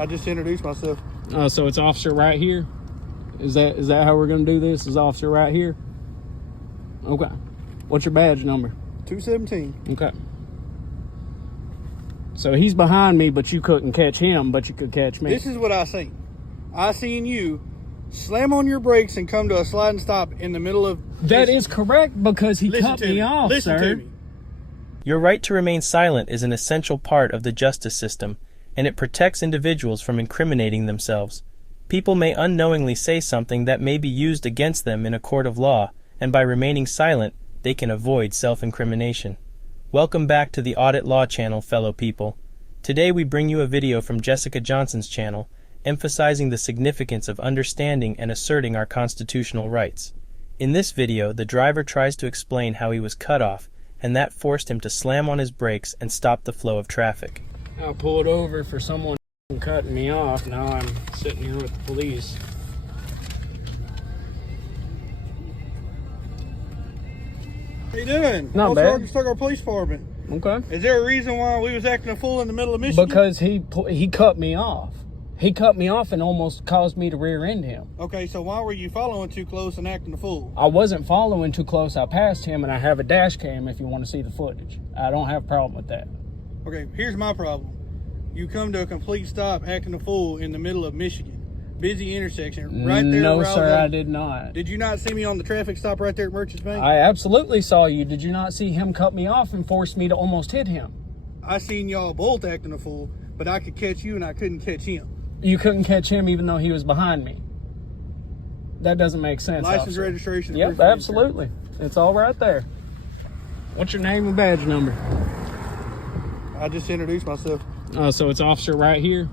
I just introduced myself. So it's officer right here? Is that how we're going to do this? Is officer right here? Okay. What's your badge number? 217. Okay. So he's behind me, but you couldn't catch him, but you could catch me. This is what I seen. I seen you slam on your brakes and come to a slide and stop in the middle of... That is correct, because he cut me off, Listen sir. to me. Your right to remain silent is an essential part of the justice system, and it protects individuals from incriminating themselves. People may unknowingly say something that may be used against them in a court of law, and by remaining silent, they can avoid self-incrimination. Welcome back to the Audit Law Channel, fellow people. Today we bring you a video from Jessica Johnson's channel, emphasizing the significance of understanding and asserting our constitutional rights. In this video, the driver tries to explain how he was cut off, and that forced him to slam on his brakes and stop the flow of traffic. I pulled over for someone cutting me off. Now I'm sitting here with the police. How you doing? Not bad. STUTTGART Police Department. Okay. Is there a reason why we was acting a fool in the middle of Michigan? Because he cut me off. He cut me off and almost caused me to rear end him. Okay, so why were you following too close and acting a fool? I wasn't following too close. I passed him, and I have a dash cam if you want to see the footage. I don't have a problem with that. Okay, here's my problem. You come to a complete stop acting a fool in the middle of Michigan. Busy intersection, right there. No, sir, I did not. Did you not see me on the traffic stop right there at Merchants Bank? I absolutely saw you. Did you not see him cut me off and force me to almost hit him? I seen y'all both acting a fool, but I could catch you and I couldn't catch him. You couldn't catch him even though he was behind me. That doesn't make sense. License, officer. registration. Yep, absolutely. It's all right there. What's your name and badge number? I just introduced myself. So it's officer right here?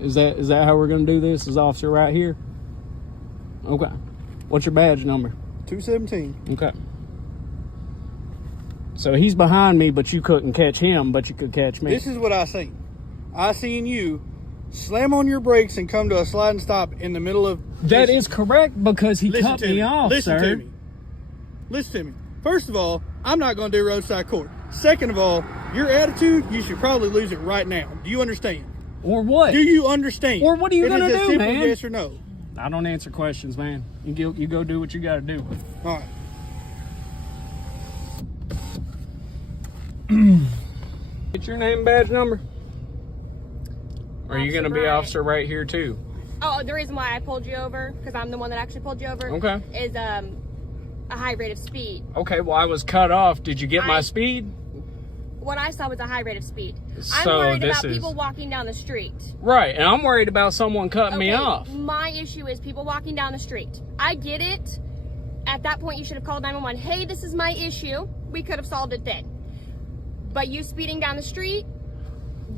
Is that how we're going to do this? Is officer right here? Okay. What's your badge number? 217. Okay. So he's behind me, but you couldn't catch him, but you could catch me. This is what I seen. I seen you slam on your brakes and come to a slide and stop in the middle of... That is correct, because he cut me off, Listen sir. to me. Listen to me. First of all, I'm not going to do roadside court. Second of all, your attitude, you should probably lose it right now. Do you understand? Or what? Do you understand? Or what are you going to It is do, a simple man? yes or no. I don't answer questions, man. You go do what you got to do. All right. Get your name and badge number? Or are you going to be Brian. officer right here, too? Oh, the reason why I pulled you over, because I'm the one that actually pulled you over, Okay. is a high rate of speed. Okay, well, I was cut off. Did you get my speed? What I saw was a high rate of speed. So I'm worried this about is- people walking down the street. Right, and I'm worried about someone cutting me Okay, off. My issue is people walking down the street. I get it. At that point, you should have called 911. Hey, this is my issue. We could have solved it then. But you speeding down the street,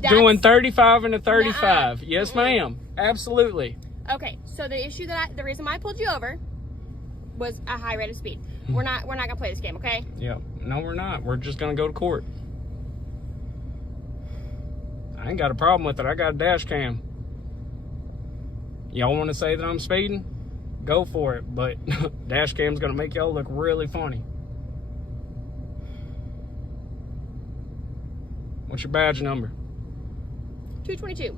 Doing 35 and a 35. Nuh-uh. Yes, ma'am. Absolutely. Okay, so the reason why I pulled you over was a high rate of speed. We're not gonna play this game, okay? Yeah. No, we're not. We're just going to go to court. I ain't got a problem with it. I got a dash cam. Y'all want to say that I'm speeding? Go for it. But dash cam's going to make y'all look really funny. What's your badge number? 222.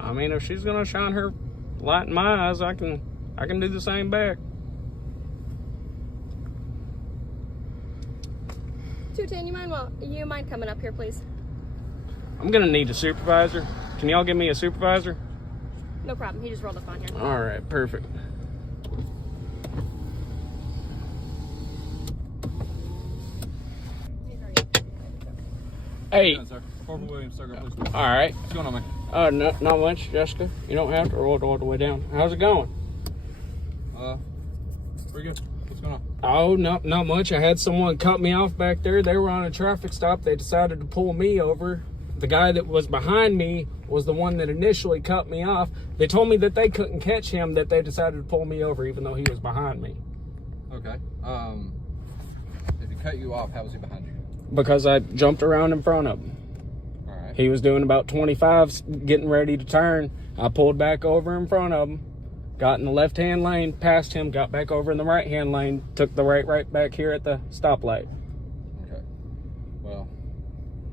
I mean, if she's gonna shine her light in my eyes, I can do the same back. 210, you mind coming up here, please? I'm gonna need a supervisor. Can y'all give me a supervisor? No problem. He just rolled up on here. All right, perfect. Hey. All right. What's going on, man? Not much, Jessica. You don't have to roll all the way down. How's it going? Pretty good. What's going on? Oh, not much. I had someone cut me off back there. They were on a traffic stop. They decided to pull me over. The guy that was behind me was the one that initially cut me off. They told me that they couldn't catch him, that they decided to pull me over even though he was behind me. Okay. If he cut you off, how was he behind you? Because I jumped around in front of him. All right. He was doing about 25, getting ready to turn. I pulled back over in front of him, got in the left-hand lane, passed him, got back over in the right-hand lane, took the right back here at the stoplight. Okay. Well,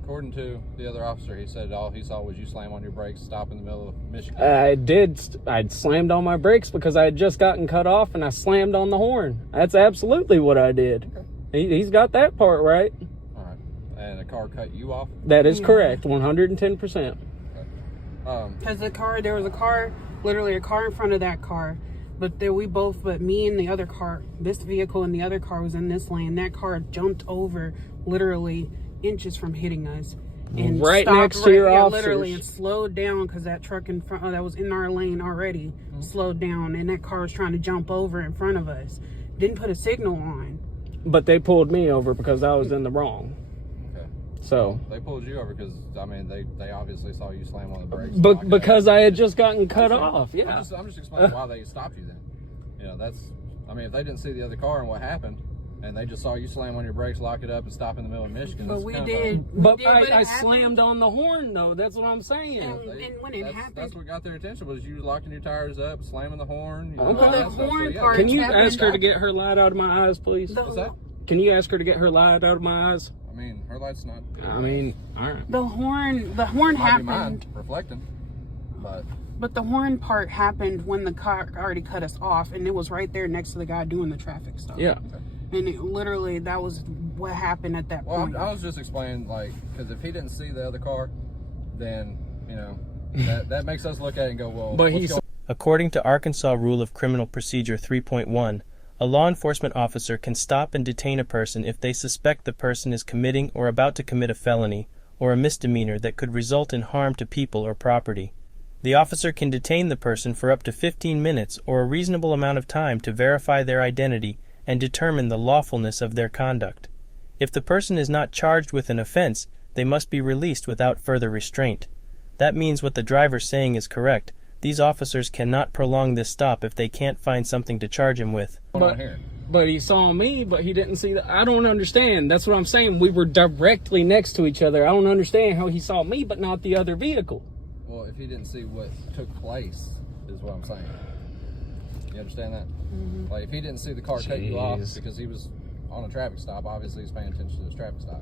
according to the other officer, he said all he saw was you slam on your brakes, stop in the middle of Michigan. I did. I slammed on my brakes because I had just gotten cut off, and I slammed on the horn. That's absolutely what I did. Okay. He's got that part right. All right. And the car cut you off? That is correct, 110%. Okay. Because there was a car, literally a car in front of that car. But me and the other car, this vehicle and the other car was in this lane. That car jumped over literally inches from hitting us. And Right stopped next to your officers. literally, and slowed down because that truck in front that was in our lane already slowed down. And that car was trying to jump over in front of us. Didn't put a signal on. But they pulled me over because I was in the wrong. Okay. So. They pulled you over because, I mean, they obviously saw you slam on the brakes. But because I had just gotten cut off, yeah. I'm just explaining why they stopped you then. You know, that's, I mean, if they didn't see the other car and what happened, and they just saw you slam on your brakes, lock it up, and stop in the middle of Michigan. But that's we kind of did. But it I happened. slammed on the horn, though. That's what I'm saying. And when it happened, that's what got their attention was you locking your tires up, slamming the horn. You know, Okay. all that The stuff. horn yeah, part Can you happened. ask her to get her light out of my eyes, please? What's that? Can you ask her to get her light out of my eyes? I mean, her light's not. I mean, all right. The horn Might be happened. mine reflecting, but But the horn part happened when the car already cut us off, and it was right there next to the guy doing the traffic stop. Yeah. And it literally, that was what happened at that well, point. I was just explaining, like, because if he didn't see the other car, then you know that makes us look at it and go, well. But what's he's. going According to Arkansas Rule of Criminal Procedure 3.1, a law enforcement officer can stop and detain a person if they suspect the person is committing or about to commit a felony or a misdemeanor that could result in harm to people or property. The officer can detain the person for up to 15 minutes or a reasonable amount of time to verify their identity and determine the lawfulness of their conduct. If the person is not charged with an offense, they must be released without further restraint. That means what the driver's saying is correct. These officers cannot prolong this stop if they can't find something to charge him with. on here? But he saw me, but he didn't see I don't understand. That's what I'm saying. We were directly next to each other. I don't understand how he saw me, but not the other vehicle. Well, if he didn't see what took place, is what I'm saying. You understand that? Mm-hmm. Like, if he didn't see the car cut you off Jeez. because he was on a traffic stop, obviously he's paying attention to his traffic stop.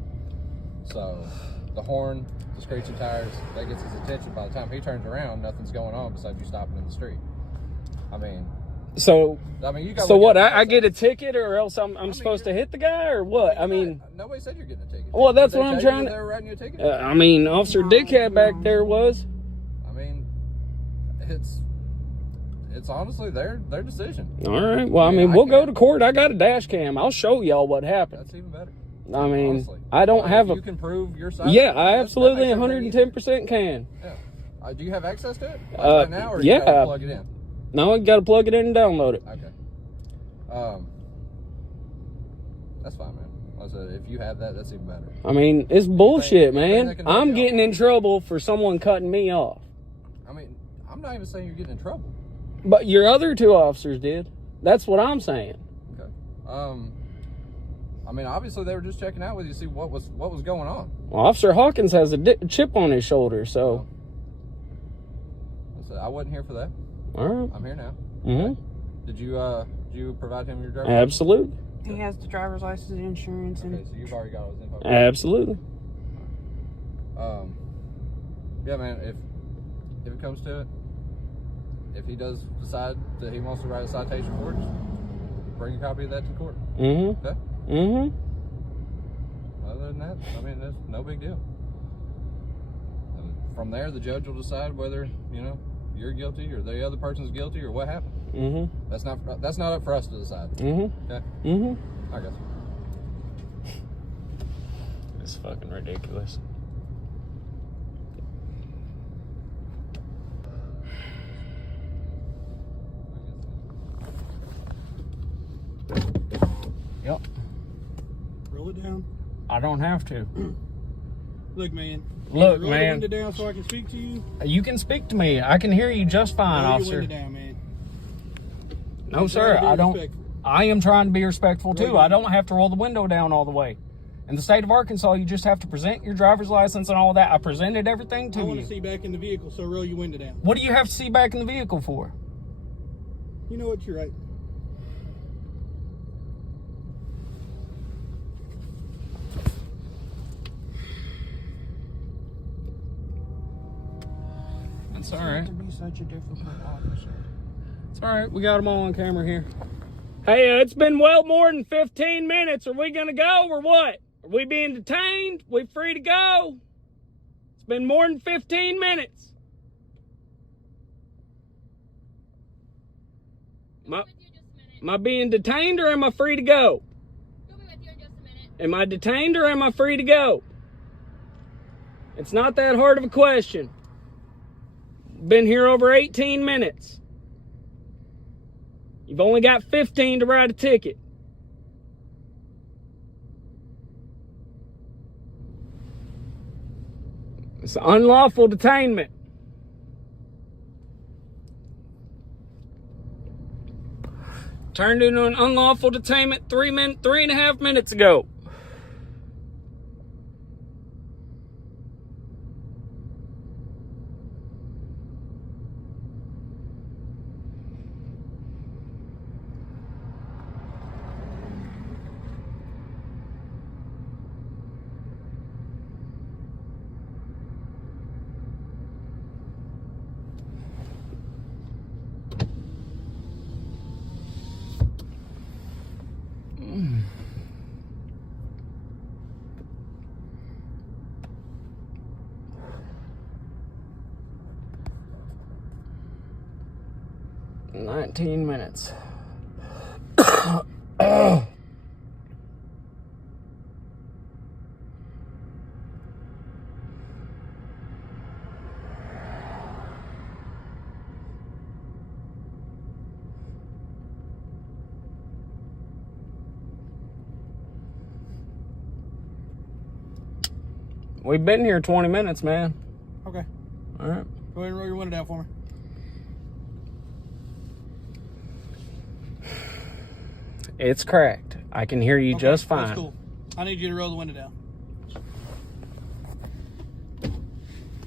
So, the horn, the screeching tires, that gets his attention. By the time he turns around, nothing's going on besides you stopping in the street. I mean, So you got. so what? I get a ticket, or else I'm supposed to hit the guy, or what? I mean, nobody said you're getting a ticket. well, that's Did they what I'm tell you trying that to. They were writing you a ticket. I mean, Officer Dickhead back there was. I mean, it's honestly their decision. All right. Well, I mean, we'll go to court. I got a dash cam. I'll show y'all what happened. That's even better. I mean, Honestly. I don't Like, have if a. you can prove your side. Yeah, I that absolutely makes everything 110% can. easier. Yeah. Do you have access to it right now, or yeah. you gotta plug it in? No, you got to plug it in and download it. Okay. That's fine, man. Like I said, if you have that, that's even better. I mean, it's bullshit, anything man. that can help I'm you getting out. in trouble for someone cutting me off. I mean, I'm not even saying you're getting in trouble. But your other two officers did. That's what I'm saying. Okay. I mean, obviously they were just checking out with you to see what was going on. Well, Officer Hawkins has a chip on his shoulder, so. I said I wasn't here for that. All right. I'm here now. Mm-hmm. Did you provide him your driver's Absolutely. He has the driver's license and insurance, license? and Okay, so you've already got all his info. Absolutely. Yeah, man. If it comes to it, if he does decide that he wants to write a citation for it, just bring a copy of that to court. Mm-hmm. Okay. Mm-hmm. Other than that, I mean, that's no big deal. And from there, the judge will decide whether you're guilty or the other person's guilty or what happened. Mm-hmm. That's not up for us to decide. Mm-hmm. Okay. Mm-hmm. I guess. It's fucking ridiculous. Yep. Roll it down. I don't have to. Look, man. Look, roll man. the window down so I can speak to you. You can speak to me. I can hear you just fine, Roll your officer. window down, man. No, sir. Try to be respectful. I am trying to be respectful too. I don't have to roll the window down all the way. In the state of Arkansas, you just have to present your driver's license and all that. I presented everything to you. I want to see back in the vehicle, so roll your window down. What do you have to see back in the vehicle for? You know what? You're right. That's all right. To be such a difficult officer. It's all right. We got them all on camera here. Hey, it's been well more than 15 minutes. Are we going to go or what? Are we being detained? We free to go? It's been more than 15 minutes. Am I being detained or am I free to go? We'll be with you in just a minute. Am I detained or am I free to go? It's not that hard of a question. Been here over 18 minutes. You've only got 15 to write a ticket. It's unlawful detainment. Turned into an unlawful detainment 3.5 minutes ago. Mm. 19 minutes. We've been here 20 minutes, man. Okay. All right. Go ahead and roll your window down for me. It's cracked. I can hear you just fine. That's cool. I need you to roll the window down.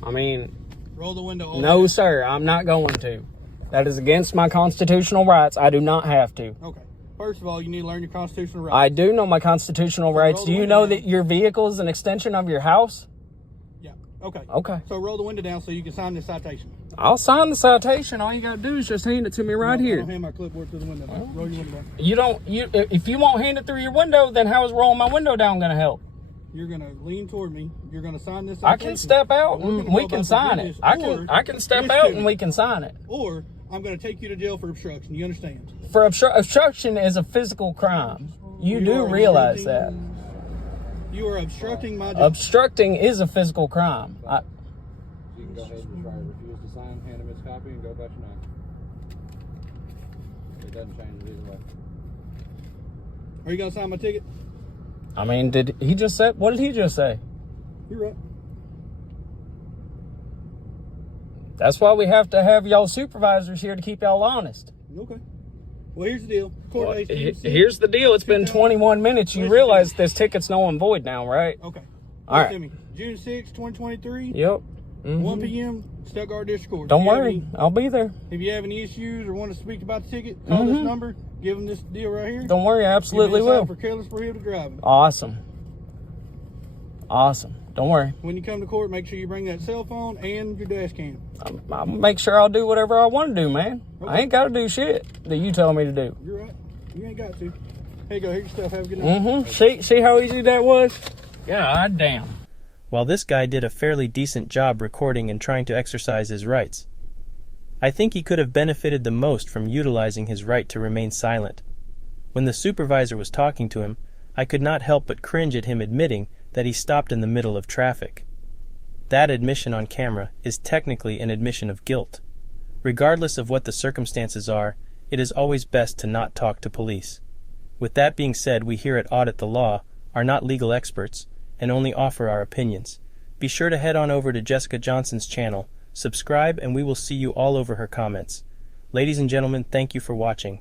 I mean, roll the window over. No, sir. I'm not going to. That is against my constitutional rights. I do not have to. Okay. First of all, you need to learn your constitutional rights. I do know my constitutional rights. Do you know that your vehicle is an extension of your house? Yeah. Okay. Okay. So roll the window down so you can sign this citation. I'll sign the citation. All you got to do is just hand it to me right here. I don't hand my clipboard through the window. Roll your window down. You don't. If you won't hand it through your window, then how is rolling my window down going to help? You're going to lean toward me. You're going to sign this I citation. can step out and we can sign it. I can step out and we can sign it. Or I'm going to take you to jail for obstruction. You understand? For obstruction is a physical crime. You do realize that. You are obstructing my job. Obstructing is a physical crime. You can go ahead and try to refuse to sign, hand him his copy, and go about your night. It doesn't change it either way. Are you going to sign my ticket? I mean, did he just say? What did he just say? You're right. That's why we have to have y'all supervisors here to keep y'all honest. Okay. Well, here's the deal. Court date's Here's the deal. It's been 21 minutes. You realize this ticket's null and void now, right? Okay. All right. June 6, 2023. Yep. 1 p.m. Stuttgart District Court. Don't worry. I'll be there. If you have any issues or want to speak about the ticket, call this number. Give them this deal right here. Don't worry. I absolutely will. For careless prohibited driving. Awesome. Awesome. Don't worry. When you come to court, make sure you bring that cell phone and your dash cam. I'll make sure I'll do whatever I want to do, man. Okay. I ain't got to do shit that you tell me to do. You're right. You ain't got to. Here you go. Here's your stuff. Have a good night. See how easy that was? God damn. While this guy did a fairly decent job recording and trying to exercise his rights, I think he could have benefited the most from utilizing his right to remain silent. When the supervisor was talking to him, I could not help but cringe at him admitting that he stopped in the middle of traffic. That admission on camera is technically an admission of guilt. Regardless of what the circumstances are, it is always best to not talk to police. With that being said, we here at Audit the Law are not legal experts and only offer our opinions. Be sure to head on over to Jessica Johnson's channel, subscribe, and we will see you all over her comments. Ladies and gentlemen, thank you for watching.